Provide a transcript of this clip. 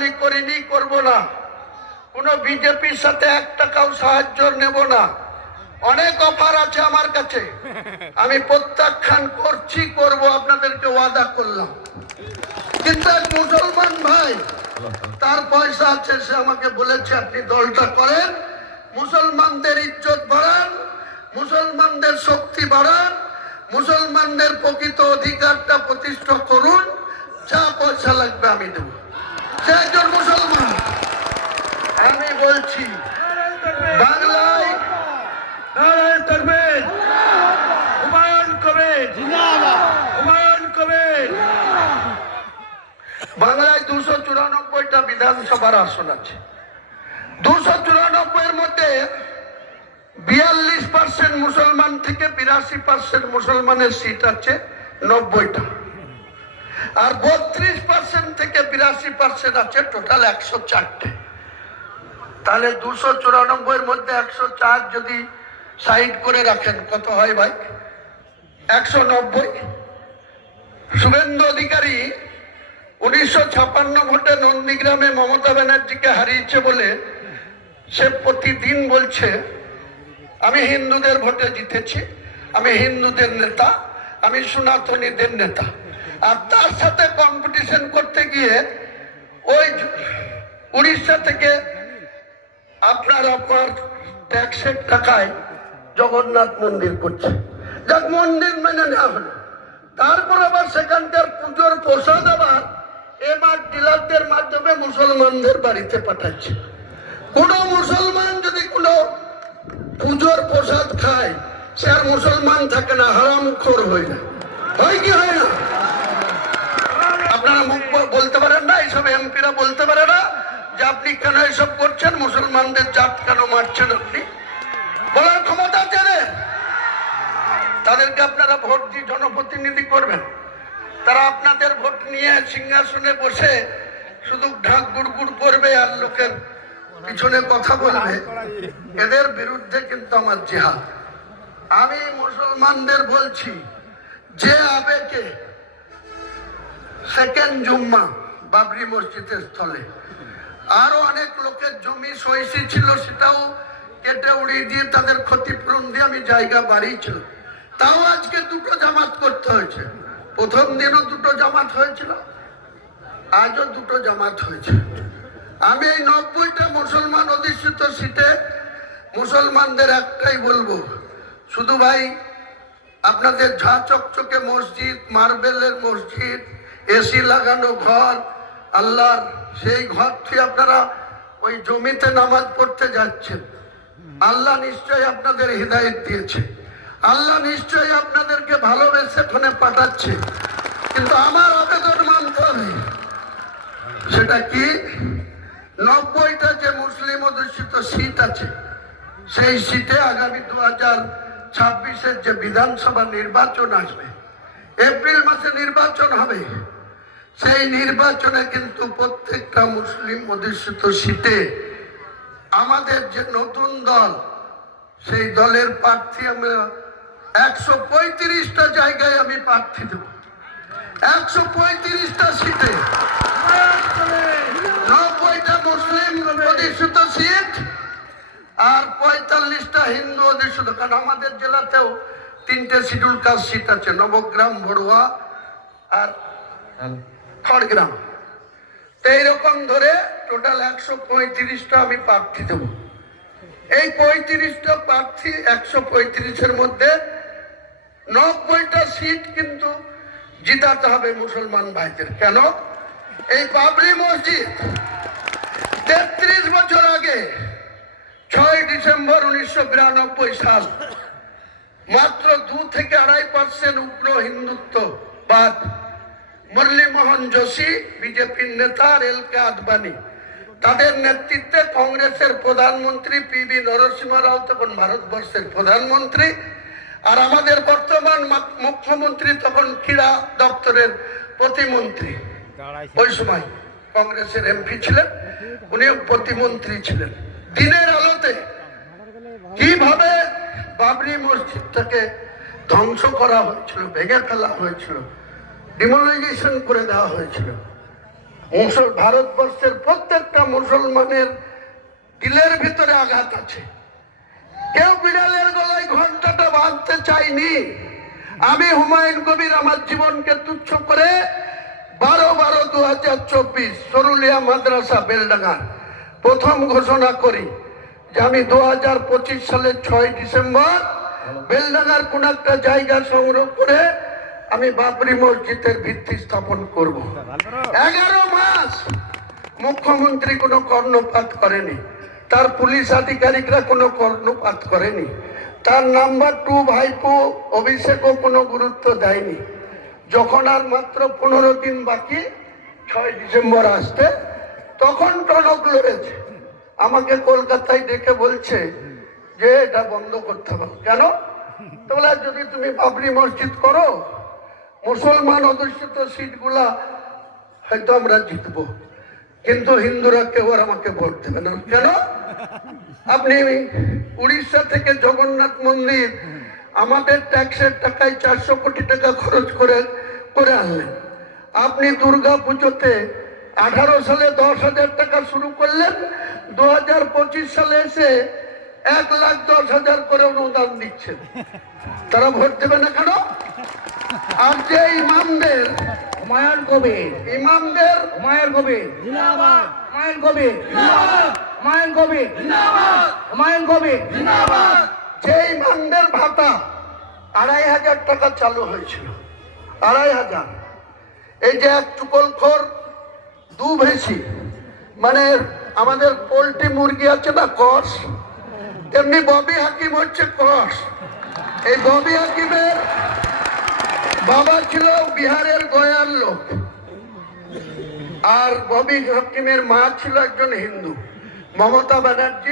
দালালি করিনি, করব না। কোনো বিজেপির সাথে 1 টাকাও সাহায্য নেব না। অনেক অফার আছে আমার কাছে, আমি প্রত্যাখ্যান করছি, করব, আপনাদেরকে ওয়াদা করলাম। কিন্তু এক মুসলমান ভাই, তার পয়সা আছে, সে আমাকে বলেছে আপনি দলটা করেন, মুসলমানদের ইজ্জত বাড়ান, মুসলমানদের শক্তি বাড়ান, মুসলমানদের প্রকৃত অধিকারটা প্রতিষ্ঠা করুন, যা পয়সা লাগবে আমি দেব। সে একজন মুসলমান। আমি বলছি বাংলায় বাংলায় 294টা বিধানসভার আসন আছে। 294 মধ্যে 42% মুসলমান থেকে 82% মুসলমানের সিট আছে 90টা, আর 32% থেকে 82% আছে টোটাল 104টে। তাহলে 294 মধ্যে 104 যদি সাইড করে রাখেন কত হয় ভাই? 190। শুভেন্দু অধিকারী 1956 ভোটে নন্দীগ্রামে মমতা ব্যানার্জিকে হারিয়েছে বলে সে প্রতিদিন বলছে আমি হিন্দুদের ভোটে জিতেছি, আমি হিন্দুদের নেতা, আমি সনাতনীদের নেতা। আর তার সাথে কম্পিটিশন করতে গিয়ে ওই উড়িষ্যা থেকে আপনার ট্যাক্সের টাকায় জগন্নাথ মন্দির করছে। যাক, মন্দির মেনে নেওয়া হলো। তারপর আবার সেখানকার পুজোর প্রসাদ আবার এবার ডিলারদের মাধ্যমে মুসলমানদের বাড়িতে পাঠাচ্ছে। কোন মুসলমান যদি কোনো পুজোর প্রসাদ খায়, সে আর মুসলমান থাকে না, হারামখোর হয়ে যায়। হয় কি হয় না? আপনারা মুখ বলতে পারেন না, এইসব এমপিরা বলতে পারে না যে আপনি কেন এসব করছেন, মুসলমানদের জাত কেন মারছেন? আপনি বলার ক্ষমতা আছে? তাদেরকে আপনারা ভোট দিয়ে জনপ্রতিনিধি করবেন, তারা আপনাদের ভোট নিয়ে সিংহাসনে বসে শুধু ঢাক গুড়গুড় করবে আর লোকের পিছনে কথা বলবে। এদের বিরুদ্ধে কিন্তু আমার জিহাদ। আমি মুসলমানদের বলছি, যে আবেগে সেকেন্ড জুম্মা বাবরি মসজিদের স্থলে আরো অনেক লোকের জমি সইসি ছিল, সেটাও কেটে উড়িয়ে দিয়ে তাদের ক্ষতিপূরণ দিয়ে আমি জায়গা বাড়িয়েছিল, তাও আজকে 2টো জামাত করতে হয়েছে। প্রথম দিনও 2টো জামাত হয়েছিল, আজও 2টো জামাত হয়েছে। আমি এই 90টা মুসলমান অধিষ্ঠিত সিটে মুসলমানদের একটাই বলবো, শুধু ভাই আপনাদের ঝা চকচকে মসজিদ, মার্বেলের মসজিদ, এসি লাগানো ঘর, আল্লাহর সেই ঘর থেকে আপনারা ওই জমিতে নামাজ পড়তে যাচ্ছেন, আল্লাহ নিশ্চয়ই আপনাদের হিদায়াত দিয়েছে, আল্লাহ নিশ্চয়ই আপনাদেরকে ভালোবেসে ফোনে পাঠাচ্ছে। কিন্তু আমার আবেদন মানতে হবে, সেটা কি? 90টা যে মুসলিম অধ্যুষিত সিট আছে, সেই সিটে আগামী 2026-এর যে বিধানসভা নির্বাচন আসবে, এপ্রিল মাসে নির্বাচন হবে, সেই নির্বাচনে কিন্তু প্রত্যেকটা মুসলিম অধ্যুষিত সিটে আমাদের যে নতুন দল, সেই দলের প্রার্থী আমরা 135টা জায়গায় আমি প্রার্থী দেব। 135টা সিটে 90টা মুসলিম অধিষ্ঠিত সিট আর 45টা হিন্দু অধিষ্ঠিত। কারণ আমাদের জেলাতেও 3টে শিডিউল কাস্ট সিট আছে, নবগ্রাম, বড়ুয়া আর খড়গ্রাম। তো এইরকম ধরে টোটাল 135টা আমি প্রার্থী দেব। এই 35টা প্রার্থী 135-এর মধ্যে 90টা সিট কিন্তু জিতাতে হবে মুসলমান ভাইদের। কেন? এই বাবরি মসজিদ 33 বছর আগে 6 ডিসেম্বর 1992 সাল মাত্র 2 থেকে 2.5% উগ্র হিন্দুত্ববাদ মুরলীমোহন যোশী, বিজেপির নেতা, আর এল.কে. আদবানি, তাদের নেতৃত্বে কংগ্রেসের প্রধানমন্ত্রী পি.ভি. নরসিংহ রাও তখন ভারতবর্ষের প্রধানমন্ত্রী, আর আমাদের বর্তমান মুখ্যমন্ত্রী তখন ক্রীড়া দপ্তরের প্রতিমন্ত্রী। ওই সময় কংগ্রেসের এমপি ছিলেন, উনিও প্রতিমন্ত্রী ছিলেন। দিনের আলোতে কিভাবে বাবরি মসজিদটাকে ধ্বংস করা হয়েছিল, ভেঙে ফেলা হয়েছিল, ডিমোলাইজেশন করে দেওয়া হয়েছিল, ভারতবর্ষের প্রত্যেকটা মুসলমানের দিলের ভিতরে আঘাত আছে। কেউ বিড়ালের গলায় ঘন্টাটা বাঁধতে চাইনি। আমি হুমায়ুন কবির আমার জীবনকে তুচ্ছ করে 12/12/2024 সরুলিয়া মাদ্রাসা বেলডাঙ্গা প্রথম ঘোষণা করি যে আমি 2025 সালের 6 ডিসেম্বর বেলডাঙ্গার কোন একটা জায়গা সংগ্রহ করে আমি বাবরি মসজিদের ভিত্তি স্থাপন করব। 11 মাস মুখ্যমন্ত্রী কোনো কর্ণপাত করেনি, তার পুলিশ আধিকারিকরা কোনো কর্ণপাত করেনি, তার নাম্বার 2 ভাইপো অভিষেকও কোনো গুরুত্ব দেয়নি। যখন আর মাত্র 15 দিন বাকি 6 ডিসেম্বর আসতে, তখন টনক লড়েছে। আমাকে কলকাতায় ডেকে বলছে যে এটা বন্ধ করতে হবে। কেন? তো বলে যদি তুমি বাবরি মসজিদ করো, মুসলমান অধ্যুষিত সিটগুলা হয়তো আমরা জিতবো, কিন্তু হিন্দুরা কেউ আর আমাকে ভোট দেবে না। কেন? আপনি উড়িষ্যা থেকে জগন্নাথ মন্দির আমাদের ট্যাক্সের টাকায় 400 কোটি টাকা খরচ করে আনলেন। আপনি দুর্গা পুজোতে 18 সালে 10,000 টাকা শুরু করলেন, 2025 সালে এসে 1,10,000 করে অনুদান দিচ্ছেন। তারা ভোট দেবে না কেন? আর যে ইমামদের হুমায়ুন কবির, ইমামদের হুমায়ুন কবির জিন্দাবাদ, হুমায়ুন কবির জিন্দাবাদ, হুমায়ুন কবির জিন্দাবাদ, হুমায়ুন কবির জিন্দাবাদ। যে ইমামদের ভাতা 2,500 টাকা চালু হয়েছিল, 2,500। এই যে এক চুকলখোর দু ভেসি, মানে আমাদের পোল্ট্রি মুরগি আছে না কস, তেমনি ববি হাকিম হচ্ছে কস। এই ববি হাকিমের বাবা ছিল বিহারের গয়ার লোক, আর ববি হাকিমের মা ছিল একজন হিন্দু, মমতা ব্যানার্জি।